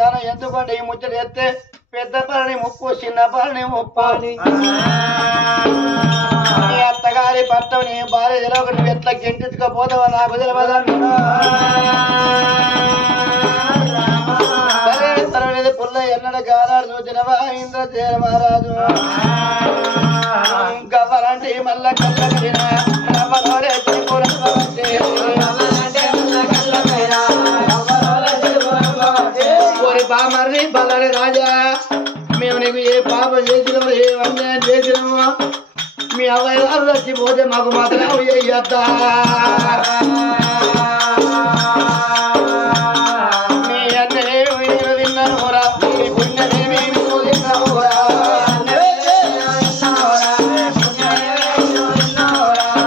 దానం ఎందుకంటే ఈ ముచ్చట ఎత్తే పెద్ద పని ముప్పు చిన్న పని ముప్పు నీ అత్తగారి భర్త నీ భార్య తెలవక నువ్వు ఎట్లా గెంటెత్తుకపోతావా నాకు తెలియదన్నా సరే పర్వాలేదు పుల్ల ఎన్నడ గారాడు చూసినవా ఇంద్రసేన మహారాజు గవ్వలాంటి మల్ల కళ్ళ బామర్రి బల్లని రాజా మేము నీకు ఏ పాపం చేసినాము ఏ అన్యాయం చేసినాము మీ అవ్వగారు చచ్చిపోతే మాకు మాత్రం అయ్యద్దా మీ అన్నేమి తిన్నాను రా మీ పుణ్యమేమి తిన్నాము రా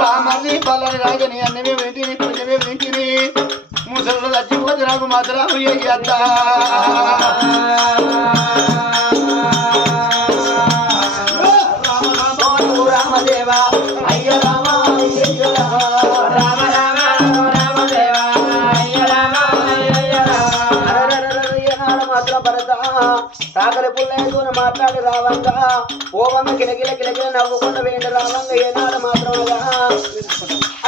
బామర్రి బల్లని రాజా నీ అన్నమే వింటిని పుణ్యమే వింటిని ముసలు చచ్చిపోతే నాకు మాత్రం అయ్యద్దా రామదేవా అయ్య రామ రామ రామ రామదేవ అయ్య రామ మాత్రం భరత సాగరి పుల్లయ్యతో మాట్లాడి రావంగా ఓవంగ కిలకిల కిలకిల నవ్వుకుండా వేయండి రావంగ ఏనాడు మాత్రమేగా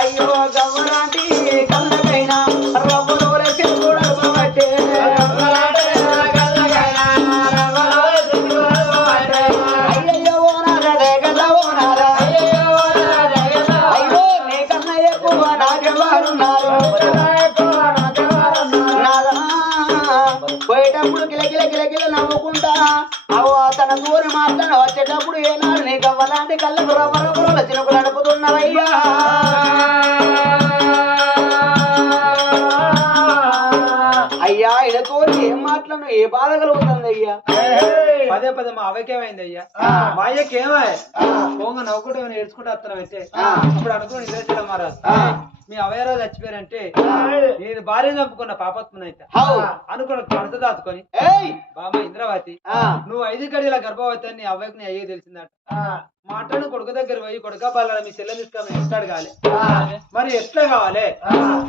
అయ్యో గవ్వలాంటి కళ్ళకైనా రవ్వలో కూడా బట్టే అయ్యయ్యో ఓనారే గల్ల ఓనారా అయ్యో నీకన్నా ఎక్కువ నాకెవారున్నారు పోయేటప్పుడు కిలకిల కిలకిల నవ్వుకుంటా అవు తన దూరి మాట్లాడ వచ్చేటప్పుడు ఏనాడు నీ గవ్వలాంటి కళ్ళకు రవ్వరవ్వల చినుకులు నడుపుతున్నవయ్యా అయ్యా ఇడతో ఏం మాట్లాడు ఏ బాధ కలుగుతుంది అయ్యా పదే పదే మా అవకేమైంది అయ్యా మా అయ్యకేమై పోంగ నవ్వుకుంటూ నేర్చుకుంటూ వస్తున్నాం అయితే అప్పుడు అనుకోని నిద్రచడం మారాదు మీ అవయరాలు చచ్చిపోయారంటే నేను భార్య చంపుకున్న పాపత్మనైతే అనుకున్న మనసు దాచుకొని బామ్మ ఇంద్రవతి నువ్వు 5 గడియల గర్భవతి అని నీ అవ్వకి నీ అయ్యే తెలిసిందట మాట్లాడు కొడుకు దగ్గర పోయి కొడుక బాల మీ చెల్లె తీసుకొని ఎట్లాడు కావాలి మరి ఎట్లా కావాలి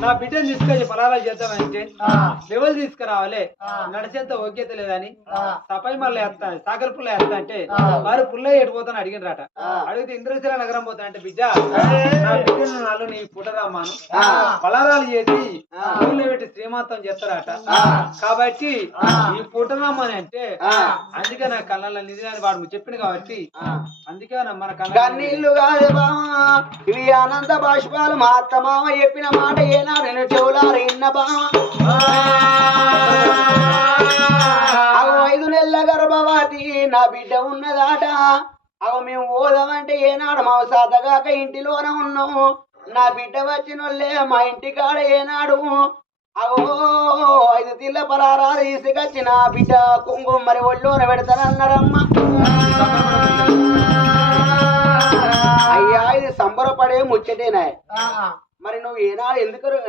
నా బిడ్డను తీసుకొచ్చి ఫలాలు చేద్దామంటే లెవెల్ తీసుకురావాలి నడిచేంత ఓకేత లేదని సపై మళ్ళీ వేస్తాను సాగర్ పుల్ల వేస్తా అంటే వారు పుల్ల ఎడిపోతాను అడిగినరాట అడిగితే ఇంద్రశిల నగరం పోతాను అంటే బిడ్డ నా బిడ్డను నాలో నీ పుట్టరామాను ఫలారాలు చేసి ఊళ్ళో పెట్టి శ్రీమంతం చేస్తారట కాబట్టి ఈ పుట్టరామని అంటే అందుకే నా కళ్ళ నిధి అని వాడు చెప్పింది కాబట్టి అందుకే మన కన్నీళ్లు కాదు బామా ఇవి ఆనంద బాష్పాలు మా అత్త మామ చెప్పిన మాట ఏనా నేను చెవులారు ఇన్న బామా 5 నెలల గర్భవతి నా బిడ్డ ఉన్నదాట అవ మేము పోదామంటే ఏనాడు మా సాతగాక ఇంటిలోన ఉన్నాము నా బిడ్డ వచ్చినోళ్ళే మా ఇంటికాడ ఏనాడు అవో 5 తిల్ల పరారాలు తీసుకొచ్చి నా బిడ్డ కుంకుమ మరి ఒళ్ళోన పెడతానన్నారమ్మ అయ్యా ఇది సంబరపడే ముచ్చటేనా మరి నువ్వు ఏనాడు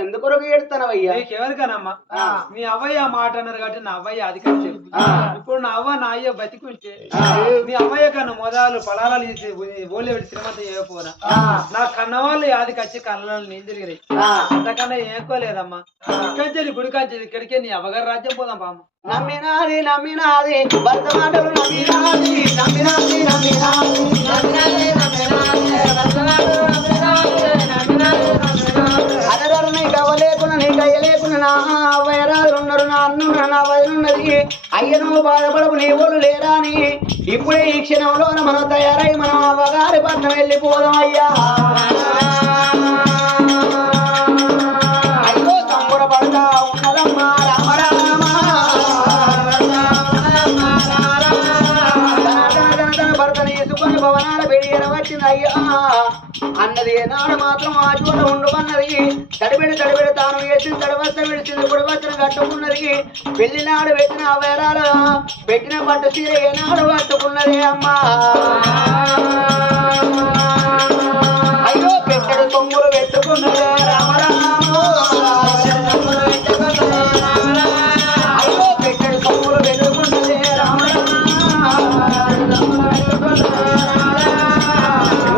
ఎందుకొరకు ఏడుతానవయ్యా నీకెవరికనమ్మా మీ అవ్వయ్య మాట అన్నారు కాబట్టి నా అవ్వయ్య అధికారి ఇప్పుడు నా అవ్వ నా అయ్య బతికుంటే మీ అవ్వయ్య కన్నా మొదలు ఫలాలు ఓలే పెట్టి శ్రీమంతం చేయకపోనా నా కన్నవాళ్ళు యాదికి వచ్చి కళ్ళని నేను తిరిగినాయి అంతకన్నా ఏకోలేదమ్మా ఇక్కడి గుడికాంచేది ఇక్కడికే నీ అవ్వగారు రాజ్యం పోదాం బామ్మ నమ్మినాది నమ్మినాది భర్త మాటలు నమ్మినాది నమ్మినాది నమ్మినాది అదరు నీకు అవ్వలేకున్నా నీకు అయ్యలేకున్నా నా అవ్వయరాలు ఉన్నారు నా అన్నున్నా నా వదినున్నది అయ్యను బాధపడకు నీ ఊళ్ళు లేరా అని ఇప్పుడే ఈ క్షణంలో మనం తయారై మనం అవ్వగారి పట్నం వెళ్ళిపోదాం అయ్యా అయ్యో సంబరపడతా ఉన్నదమ్మా రామ రామ భర్తను తీసుకొని భవనాల బెడియన వచ్చింది అయ్యా అన్నది ఏనాడు మాత్రం ఆ చోట ఉండమన్నది తడిబెడి తాను వేసింది తడవస్త విడిచింది గుడివస్త్రం కట్టుకున్నది పెళ్లినాడు పెట్టిన వేరాలు పెట్టిన పట్టు చీర ఏనాడు కట్టుకున్నది అమ్మా అయ్యో పెట్టడు తొమ్ములు పెట్టుకున్నది రామరామ అయ్యో పెట్టడు తొమ్ములు పెట్టుకున్నది రామరామ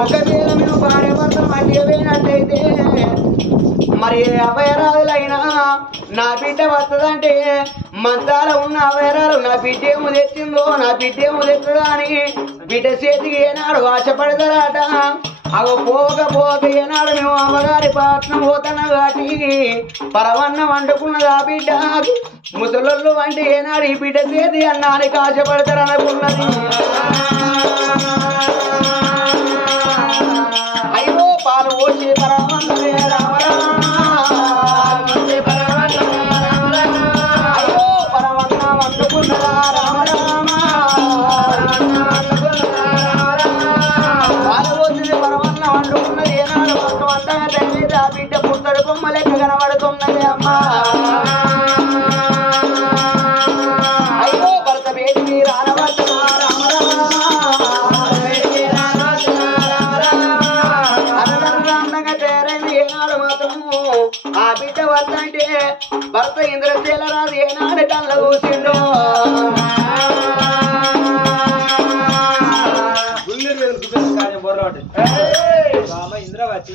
ఒకవేళ మేము భార్యభర్తలు మధ్య పోయినట్టయితే మరి అభయరాజులైనా నా బిడ్డ బిడ్డ వస్తుందంటే మంతాల ఉన్న వేరాలు నా బిడ్డ ఏమో తెచ్చిందో నా బిడ్డ ఏమో తెస్తుందా అని బిడ్డ చేతికి ఏనాడు ఆశపడతారట అవి పోక ఏనాడు మేము అమ్మగారి పట్నం పోతున్నాం కాబట్టి పరవన్నం వండుకున్నది ఆ బిడ్డ ముసలోళ్ళు అంటే ఏనాడు ఈ బిడ్డ చేతి అన్నానికి ఆశపడతారు అనుకున్నది అయ్యో పాలు పోసి పరవన్నమే అయ్యో పరవన్న వండుకున్నదా రామరామ పాలు పోసింది పరవన్న వండుకున్నది ఏనాడు మొత్తం అంతా తెలియదు ఆ బిడ్డ పుట్టడు బొమ్మ లెక్క కనబడుతున్నది అమ్మా అయ్యో భర్త వేసి రానవద్దా ఏనాడు మాత్రము ఆ బిడ్డ వద్దంటే భర్త ఇంద్రశీల రాదు ఏనాడు కళ్ళ కూసిండో ఇంద్రవతి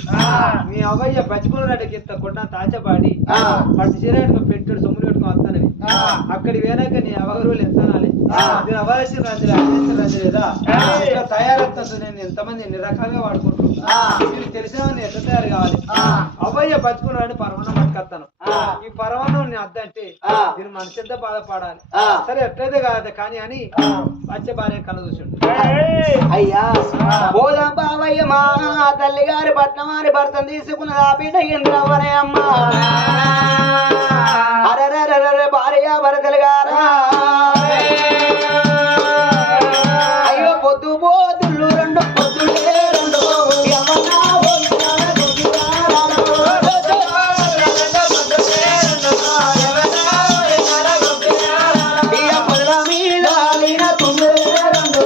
మీ అవ్వయ్య బతికున్నట్టుకి ఇంత కొట్టిన తాచపాడి పట్టు చీరట్టుకో పెట్టుడు సొమ్ములు పెట్టుకో వస్తానవి అక్కడి వేనాక నీ అవగరువులు ఎంత నేను అవ్వాల్సిన రంజలేదా తయారవుతుంది నేను ఎంతమంది ఎన్ని రకాలుగా వాడుకుంటున్నా నీకు తెలిసిన ఎంత తయారు కావాలి అవ్వయ్య బతుకున్నాడు పరమాన్నం పట్టుకొస్తాను ఈ పరమాన్నం నీ అద్దంటే నేను మనసు ఎంత బాధపడాలి సరే ఎట్లయితే కాదు కానీ అని వచ్చే భార్య కళ్ళ చూసిండు అయ్యా పోదా బావయ్య మా తల్లి గారి పట్నమాని భర్తను తీసుకున్నది ఆ బిడ్డ ఇంద్రవనే అమ్మా అరే భార్య భరతలు గారా అయ్యో పొద్దు పోతుళ్ళు రెండు పొద్దులే రెండు పొదల మీద రెండు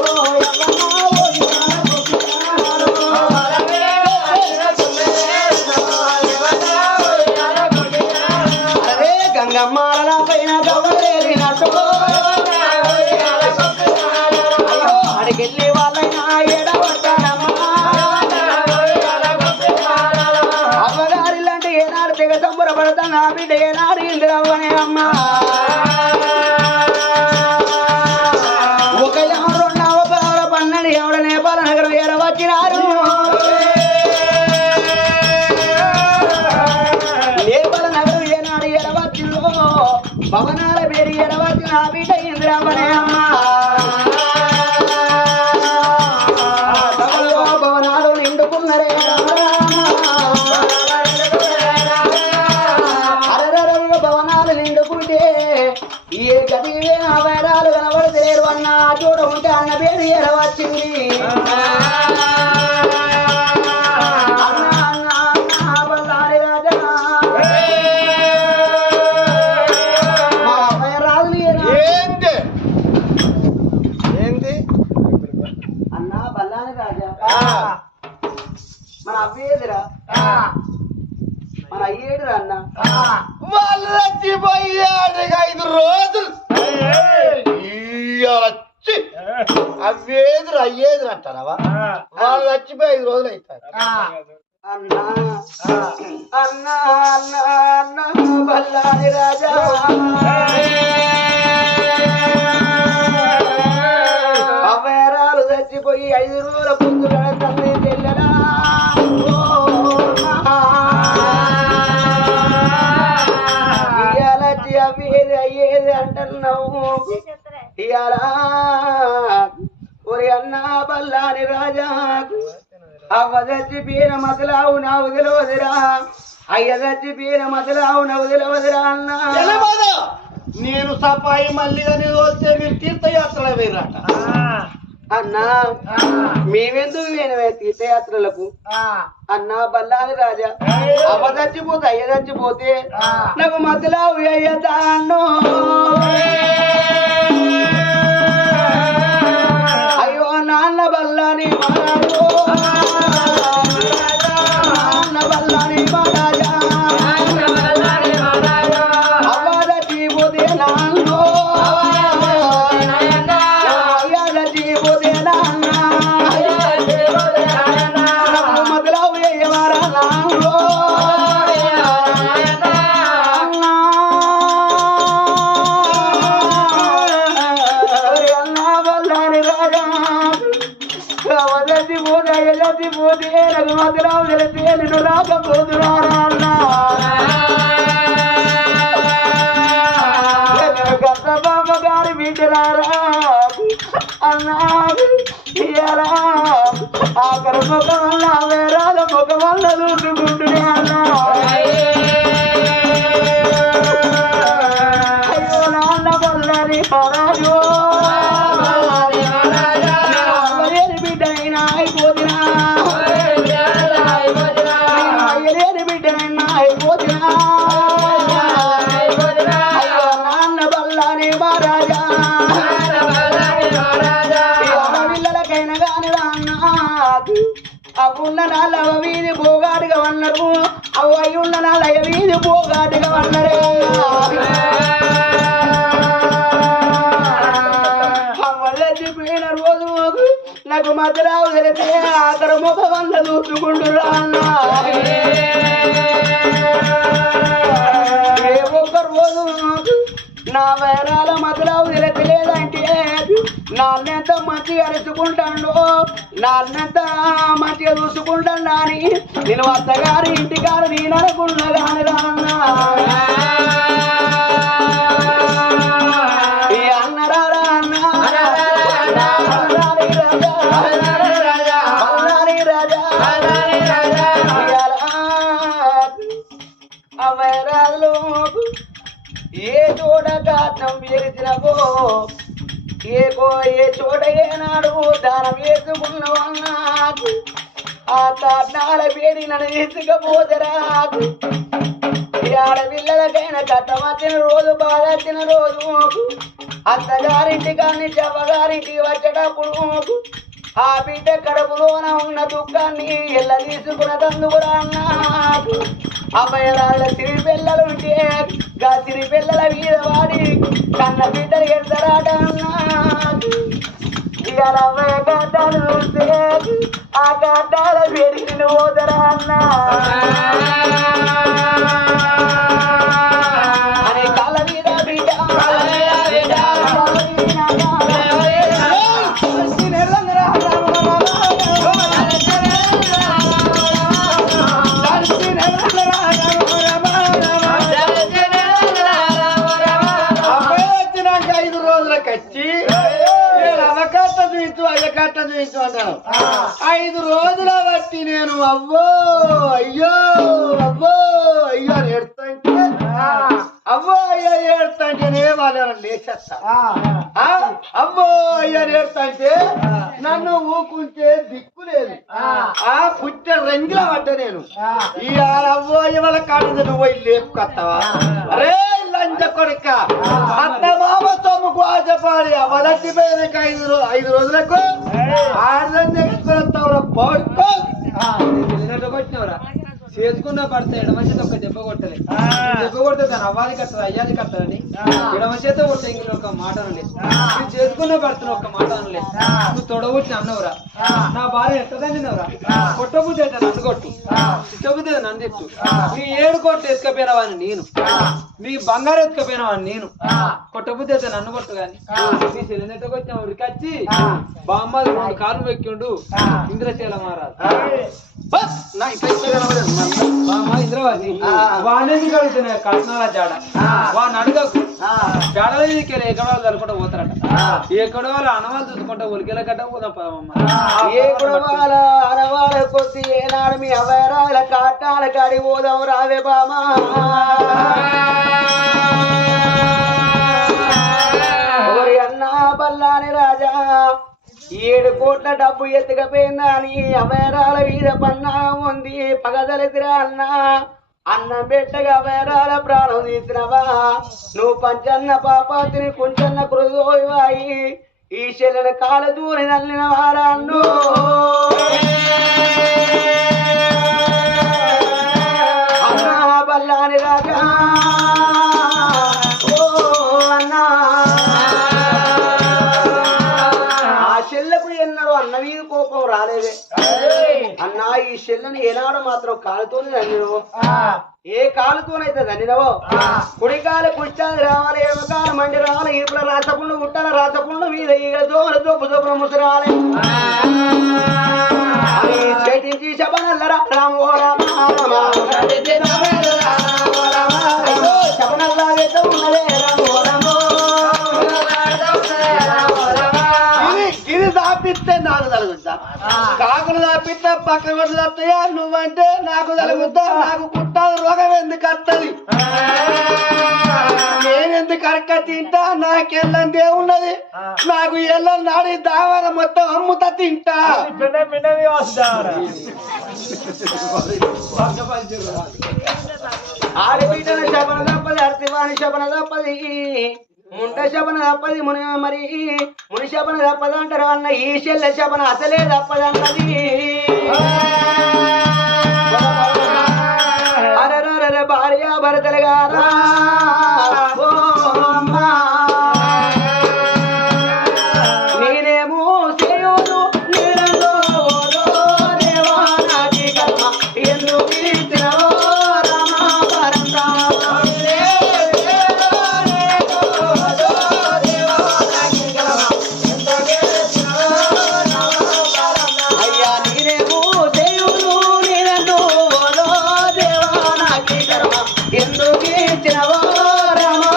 గంగమ్మాల పైన గవ్వలేరినట్టు అడికెళ్ళి వాళ్ళైనా ఎడబడతానమ్మా అవ్వగారిలాంటి ఏనాడు తెగ సంబరపడతాను ఆ బిడ్డ ఏనాడు ఇంద్రవ్వనే అమ్మా ఒక రెండవ పదవుల పన్నెండు ఎవడ నేపాల నగరం ఎరవచ్చినారు నేపాల నగరం ఏనాడు ఎరవచ్చిందో భవనాల పేరు ఎరవచ్చిన ఆ బిడ్డ ఇంద్రవ్వనే అమ్మా భవనాలు నిండుకున్నరే అరరర భవనాలు నిండుకుంటే ఏ గదివే ఆ వేరాలు కనబడతలేరు అన్న చూడ ఉంటే అన్న పేరు ఎరవచ్చింది మన అవ్వేదిరా మన అయ్యేడురా అన్న వాళ్ళు చచ్చిపోయాడు 5 రోజులు వచ్చి అవ్వేదురు అయ్యేదురు అంటారా వాళ్ళు చచ్చిపోయి 5 రోజులు అవుతారు అన్నా అన్నా అన్నా అన్నా బల్లాని రాజా అవ్వేరాలు చచ్చిపోయి 5 రోజుల పొద్దుగా తల్లి తెల్లరా ఇయాలచ్చి అవ్వేది అయ్యేది అంటున్నావు ఇయాల ఒరి అన్నా బల్లాని రాజా అవ్వ చచ్చిపోయిన మసలావు నాకు తెలియదురా అయ్య చచ్చిపోయిన మసలావు నాకు తెలియదురా అన్నా నేను సపాయి మళ్ళీ వస్తే మీరు తీర్థయాత్రలు వేరట అన్నా మేమెందుకు వేనవే తీర్థయాత్రలకు అన్నా బల్లాని రాజా అవ్వ చచ్చిపోతే అయ్య చచ్చిపోతే నాకు మసలావు అయ్యదాన్నో అయ్యో నాన్న బల్లాని మహారాజు నాన్న బల్లాని మహారాజా అవ్వ చచ్చిపోతే నాన్నో చచ్చిపోతే రఘుమతిరావు తెలితే నిన్ను రాకపోతురారా అన్నా గద్దబాబ గారి బిడ్డలారా అన్నా ఇయ్యాలా ఆఖరి ముఖం వల్ల వేరాల ముఖం వల్ల చూసుకుంటునే అన్నా అయ్యో నాన్న వల్లని పరాజో బిడ్డైనా అయిపోతున్నా అయ్యలేని బిడ్డైనా అయిపోతున్నా అయ్యో నాన్న బల్లాని మహారాజా పిల్లలకైనా కాని అన్నా అవున్న నాళ్ళు అవ వీధి పోగాడుగా వన్నారు అవు అయి ఉన్న నాళ్ళు అయ్య వీధి పోగాడుగా వన్నరే చచ్చిపోయిన రోజు నాకు మధ్యరావు తెలితే అక్కడ ముఖ వంద చూసుకుంటురా అన్నా ఏ ఒక్క రోజు నా వేరాల మధ్యరావు తెలియలేదంటే నాన్నెంత మంచిగా అరుచుకుంటాడు నాన్నెంత మంచిగా చూసుకుంటాడు అని నేను అత్తగారి ఇంటికారు నేను అనుకున్నా కానీ రాన్నా అన్నరారా అన్న అవరాలు ఏ చోట కారణం వేసినవో ఏ చోట ఏనాడు దానం వేసుకున్నవన్నాకు ఆ కారణాల వేడి నన్ను తీసుకపోతరాకు ఆడపిల్లలకైనా కట్టమచ్చిన రోజు బాగా వచ్చిన రోజు అత్తగారింటి కానీ చెవ్వగారింటికి వచ్చేటప్పుడు ఆ బిడ్డ కడుపులోన ఉన్న దుఃఖాన్ని ఎల్ల తీసుకున్న తందుకురా అన్నాకు అమ్మాయిల సిరి పిల్లలుంటే గా సిరి పిల్లల మీద వాడి కన్న బిడ్డలు ఎడతారాట అన్నాకు ఇవాళ అమ్మాయి గడ్డలు చూస్తే ఆ గడ్డాల పెరిగిన పోతరా అన్నా అనే కాళ్ళ మీద బిడ్డ వచ్చి అవకట్ట చూయించు అయ్యకట్ట చూయించు అంటాను 5 రోజుల బట్టి నేను అవ్వో అయ్యో అని ఏడుతుంటే అవ్వో అయ్యో ఏడుతుంటేనే వాళ్ళని లేచేస్తా అవ్వో అయ్యో ఏడుతుంటే నన్ను ఊకుంటే దిక్కు లేదు ఆ పుట్ట రంగుల పడ్డ నేను ఈ అవ్వో వాళ్ళ కాడు నువ్వు పోయి లేపుకొస్తావా అరే లంచ కొడుక అత్త మామ తొమ్ముకు ఆశపాడి అవలట్టిపోయినాక 5 రోజులకు ఆడదాన్ని ఎక్కిపోతావురా పడుకో వచ్చినవరా చేసుకున్నా పడితే ఎడమ చేత ఒక దెబ్బ కొట్టలే దెబ్బ కొడితే దాని అవ్వాలి కట్టదు అయ్యాది కట్టదని ఎడమ చేత కొట్టే ఇంక ఒక మాట అనలే నువ్వు చేసుకున్నా పడుతున్నా ఒక మాట అనలే నువ్వు తొడగొచ్చి అన్నవరా నా భార్య ఎట్టదన్నవరా కొట్టబుద్ధి అయితే నన్ను కొట్టు తిట్టబుద్ధి అయితే నన్ను తిట్టు నీ 7 కోట్లు ఎత్తుకపోయినవాని నేను నీ బంగారు ఎత్తుకపోయినవాని నేను కొట్టబుద్ధి అయితే నన్ను కొట్టు గాని నీ సిలిండర్కి వచ్చిన ఉరికొచ్చి బామ్మ 2 కాళ్ళు వెక్కిండు ఇంద్రశీల మహారాజు నా ఇంద్రవాది వాణ్ణి కడుగుతున్నాయి కట్నాల జాడ వాడిని అడగకు జాడలో ఏ గొడవలు జరుపుకుంటూ పోతారట ఏ గొడవలు అనవాళ్ళు చూసుకుంటా ఉలికెల గడ్డ పోదాం పదమ్మ ఏ గొడవల అనవాళ్ళ కొద్ది ఏనాడు మీ అవరాల కాటాల కాడి పోదాం రావే బామా ఓరి అన్నా బల్లాని రాజా 7 కోట్ల డబ్బు ఎత్తుకపోయిందా అని అవరాల వీధ పన్నా ఉంది పగదలిసిరా అన్నా అన్నం పెట్టగా అవరాల ప్రాణం తీసినవా నువ్వు పంచన్న పాపాతిని కొంచెన్న కృదోయివాయి ఈ చెల్లెల కాలు దూరి నల్లిన వారాన్ను అన్నా బల్లాని రాజా ఓ అన్నా అన్న మీద కోపం రాలేదే అన్నా ఈ చెల్లని ఏనాడు మాత్రం కాలుతోనే దండినవో ఏ కాలుతోనైతే దండినవో కుడికాలు కుచ్చాది రావాలి ఎడమకాలు మండి రావాలి ఇప్పుడు రాసపుండు గుట్టల రాసపుండు మీద ఈగ దోమలు దొప్పు దొప్పున ముసిరాలి తప్పిస్తే నాకు తలుగుద్దా కాకులు తప్పిస్తే పక్క కొట్టు తప్పుతాయా నువ్వంటే నాకు తలుగుద్దా నాకు కుట్టాలి రోగం ఎందుకు వస్తుంది నేనెందుకు అరక్క తింటా నాకెళ్ళంది ఏమున్నది నాకు ఎల్లని నాడి దావాన మొత్తం అమ్ముతా తింటా ఆడబిడ్డల శపన తప్పది అర్తివాణి శపన తప్పది ముండ శపన తప్పది మరి ముని శపన తప్పదు అంటారు అన్న ఈ చెల్లె శపన అసలే తప్పది అన్నది అరరర భార్య భరతలు గారా ఓ అమ్మా నేనేమో చేయును నేనందో దేవా నాటి కర్మ ఎందుకు ఇచ్చినవో రామా అయ్యా నేనేమో చేయును నేనందో దేవా నాటి కర్మ ఎందుకు ఇచ్చినవో రామా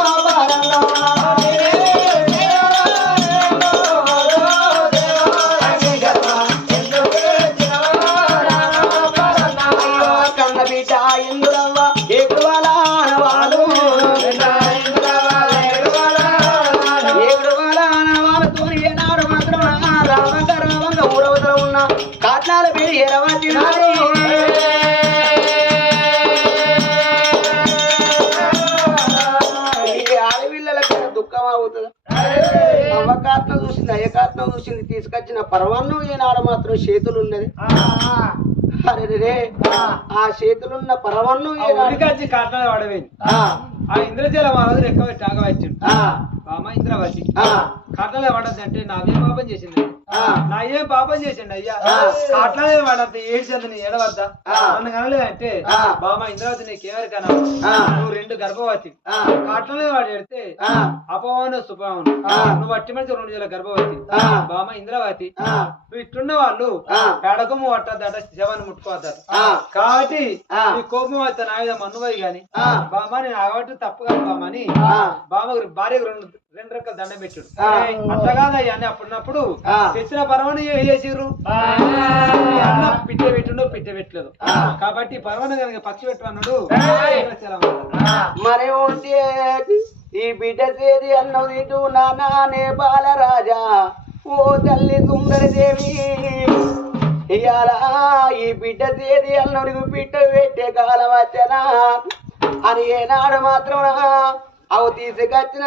కన్న బిడ్డ ఇందురవ్వ ఏడువాల ఆనవాలు ఏడువాల ఆనవాలతో ఏనాడు మాత్రం రావంగ రావంగ ఊరవతల ఉన్న కాట్లాల పేరు ఎరవచ్చినారు ఆడపిల్లలకి దుఃఖం అవుతుంది అవ్వకాత్నం చూసింది అయ్యకాత్నం చూసింది తీసుకొచ్చిన పర్వన్నం ఈనాడు మాత్రం చేతులు ఉన్నది అరే ఆ చేతులున్న పరవన్నం ఉరికొచ్చి కాట్లాడే వాడవేది ఆ ఇంద్రజల మహారాజు ఎక్కువ టాగ వచ్చిండు బామ ఇంద్రవతి కాట్లాడే వాడద్దు అంటే నాదేం పాపం చేసింది నా ఏం పాపం చేసిండు అయ్యా కాట్లాడే వాడంత ఏడ్చంది ఏడవద్దా నన్ను కనలేదంటే బామ ఇంద్రవతి నీకేవరికన్నా నువ్వు 2 గర్భవతి కాట్లాడే వాడు ఎడితే అపవాను సుపవాను నువ్వు అట్టి మంచి 2 నెలల గర్భవతి బామ ఇంద్రవతి నువ్వు ఇట్టున్న వాళ్ళు ఎడకము పట్టద్దట శవాన్ని ముట్టుకోవద్దట కాబట్టి నీ కోపం అయితే నా మీద మన్నువది గాని బామ నేను అగబట్టి తప్పు కాదు బామని బామ భార్యకు 2 రకాల దండం పెట్టాడు అట్లా కాదయ్యా అని అప్పుడున్నప్పుడు తెచ్చిన పర్వను ఏం చేసిర్రు అన్న పిట్టె పెట్టిండో పిట్టె పెట్టలేదు కాబట్టి పర్వను కనుక పచ్చి పెట్టు అన్నాడు మరి ఉంటే ఈ బిడ్డ చేది అన్నది ఇటు నానే బాలరాజా ఓ తల్లి సుందరదేవి ఇయాల ఈ బిడ్డ చేది అన్నడికి బిడ్డ పెట్టే కాలం వచ్చనా అని ఏనాడు మాత్రం అవు తీసుకొచ్చిన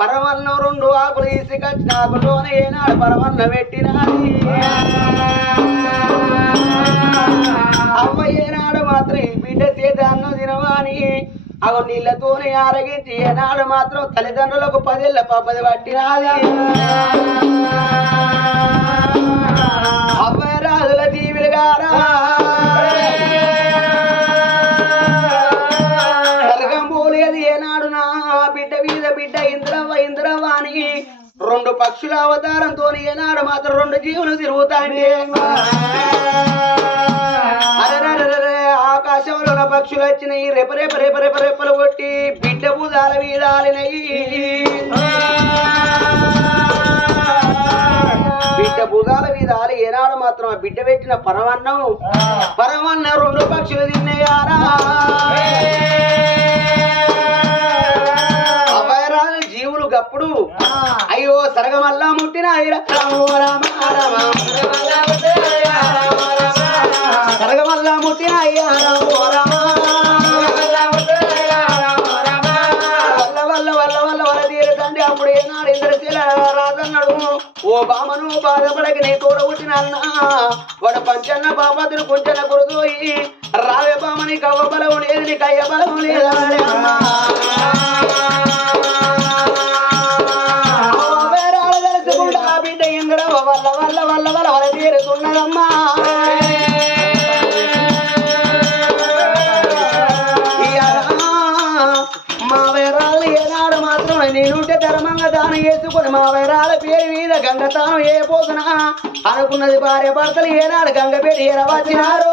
పరమన్నం 2 ఆకులు తీసుకొచ్చిన ఆకులోనే ఏనాడు పరమన్నం పెట్టినది అవ్వ ఏనాడు మాత్రం ఈ బిడ్డ చేతి అన్నం తినవాని అవు నీళ్ళతోనే ఆరగించి ఏనాడు మాత్రం తల్లిదండ్రులకు 10 ఏళ్ల పబ్బది పట్టినది అబ్బాయి రాజుల జీవులు గారా కలగంబోలేదు ఏనాడు నా బిడ్డ మీద బిడ్డ ఇంద్రవ్వ ఇంద్రవ్వ అని 2 పక్షుల అవతారంతో ఏనాడు మాత్రం 2 జీవులు తిరుగుతాయి ఆకాశంలో పక్షులు వచ్చినాయి రెపరేప రేప రేప రెప్పలు కొట్టి బిడ్డ భూదాల మీద ఆలినాయి బిడ్డ భుజాల మీద ఆలి ఏనాడు మాత్రం ఆ బిడ్డ పెట్టిన పరమన్నం 2 పక్షులు తిన్నాయారా అభయరాజు జీవులు గప్పుడు అయ్యో సరగమల్లా ముట్టిన సరగమల్లా ముట్టిన అయ్యా అప్పుడు ఏనాడు ఇంద్రశీల రాజన్నాడు ఓ బామను బాధపడక నీ తోడ పుట్టిన అన్న వాడు పంచన్న బాపతులు కొంచెన గురుదోయి రావే బామని కవ్వ బలం లేదు నీకు అయ్య బలం లేదా తెలుసుకుంటా బిడ్డ ఇంద్ర వల్ల వల్ల వల్ల వల్ల వల తీరుతున్నదమ్మా మా వేరాలు ఏనాడు మాత్రం నేనుంటే ధర్మంగా దానం చేసుకుని మా వేరాల పేరు మీద గంగతానం ఏ పోతున్నా అనుకున్నది భార్య భర్తలు ఏనాడు గంగ పేరు ఎరవచ్చినారు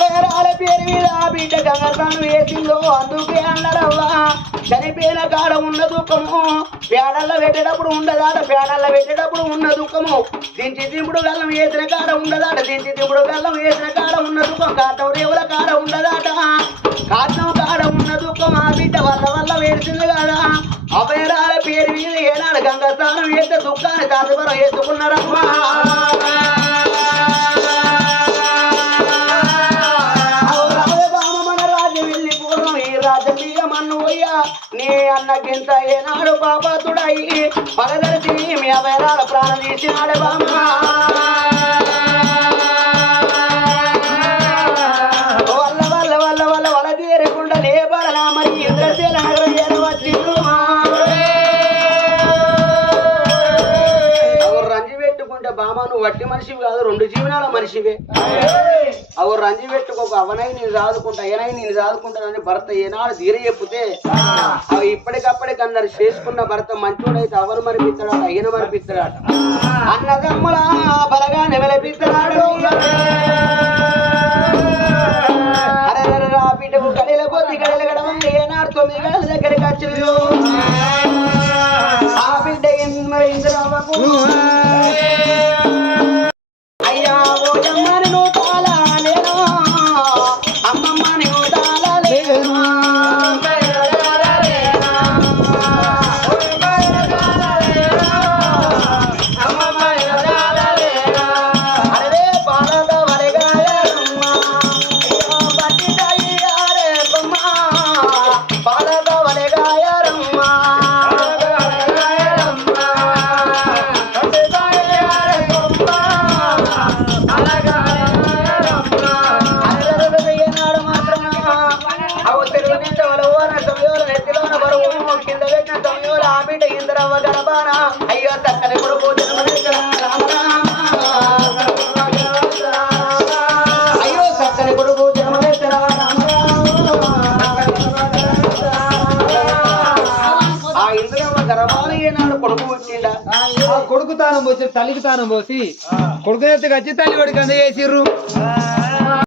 వేరాల పేరు మీద బిడ్డ గంగస్నానం వేసిందో అందుకే అన్నారవ్వా చనిపోయిన కాడ ఉన్న దుఃఖము పేడల్ల పెట్టేటప్పుడు ఉండదాట పేడల్ల పెట్టేటప్పుడు ఉన్న దుఃఖము దించి దింపుడు గల్లం వేసిన కాడ ఉండదాట దించి దింపుడు గల్లం వేసిన కాడ ఉన్న దుఃఖం కాటం రేవుల కాడ ఉండదాట కాటం కాడ ఉన్న దుఃఖం ఆ బిడ్డ వల్ల వేసింది కదా అభయరాల పేరు మీద ఏనాడు గంగా స్నానం వేస్తే దుఃఖాన్ని తాతపరం వేసుకున్నారమ్మా నీ అన్నకింత ఏనాడు పాపాతుడయి పగదర్శి మీ అభయరాల ప్రాణం తీసినాడు బామ్మ వల్ల వల్ల వల్ల వల్ల వల తీరకుండా లేబడలా మరి ఇంద్రశీల నగరం చేరవచ్చిండు రంజి పెట్టుకుంటే బామ్మ నువ్వు వట్టి మనిషివి కాదు రెండు జీవనాల మనిషివే అవు రంజి పెట్టుకోక అవనై నేను సాదుకుంటా ఏనై నేను సాదుకుంటానని భర్త ఏనాడు ధీర చెప్తే అవి ఇప్పటికప్పటికి అందరు చేసుకున్న భర్త మంచోడైతే అవను మరిపిస్తాడట అయిన మరిపిస్తాడట అన్నదమ్ముల బలగా నెమలపిస్తాడు అరే రా బిడ్డకు గడిల కొద్ది గడిల గడవ ఏనాడు 9 గడల దగ్గరికి వచ్చింది ఆ బిడ్డ ఇంద్రవ్వకు అయ్యా ఓ జమ్మని నువ్వు తాళలేను అమ్మమ్మని నువ్వు తాళలేను అరే పాలతో వరగాయమ్మ అయ్యో బట్టిదయ్యారే బొమ్మ పాలతో వరగాయరమ్మ అయ్యో చక్కని కొడుకు అయ్యో చక్కని కొడుకు ఆ ఇంద్రవ్వ గర్భాలు ఏనాడు కొడుకు పుట్టిండా కొడుకు తానం పోసి తల్లికి తానం పోసి కొడుకు ఎత్తుకొచ్చి తల్లి వాడికి అందజేసిర్రు